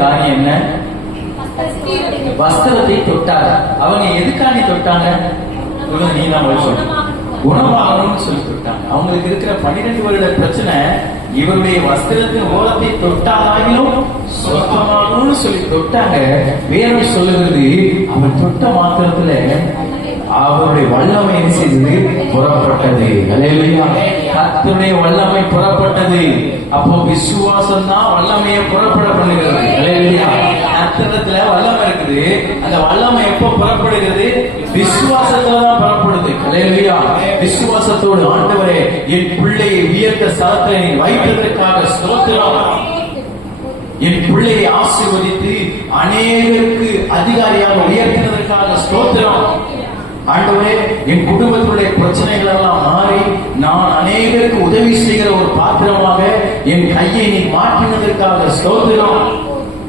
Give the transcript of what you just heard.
காரியம் என்ன? வஸ்திரத்தை தொட்டார். அவங்க எதுக்காண்டி தொட்டாங்க? நீ தான் சொல்ல. குணமாகணும்னு சொல்லி தொட்டாங்க. அவங்களுக்கு இருக்கிற 12 வருட பிரச்சனை இவருடைய வஸ்திரத்தின் ஓரத்தை தொட்டாலும் சுத்தமாகணும்னு சொல்லி தொட்டாங்க. வேறு சொல்லுகிறது, அவர் தொட்ட மாத்திரத்துல அவருடைய வல்லமை என்ன செய்தது? புறப்பட்டது. அல்லேலூயா. கர்த்தருடைய வல்லமை புறப்பட்டது. அப்போ விசுவாசம் தான் வல்லமையை புறப்பட பண்ணுகிறது. அல்லேலூயா. கர்த்தரிடத்துல வல்லமை இருக்குது. அந்த வல்லமை எப்போ புறப்படுகிறது? விசுவாசத்துல தான் புறப்படுது. அல்லேலூயா. விசுவாசத்தோடு ஆண்டவரே, என் பிள்ளையை உயர்த்த ஸ்தலத்தை வைத்ததற்காக ஸ்தோத்திரம். என் பிள்ளையை ஆசீர்வதித்து அநேகருக்கு அதிகாரியாக உயர்த்தினதற்காக ஸ்தோத்திரம். ஆண்டவரே, என் குடும்பத்துடைய பிரச்சனைகள் எல்லாம் மாறி நான் அநேகருக்கு உதவி செய்கிற ஒரு பாத்திரமாக என் கையை நீ மாற்றினதற்காக ஸ்தோத்திரம்.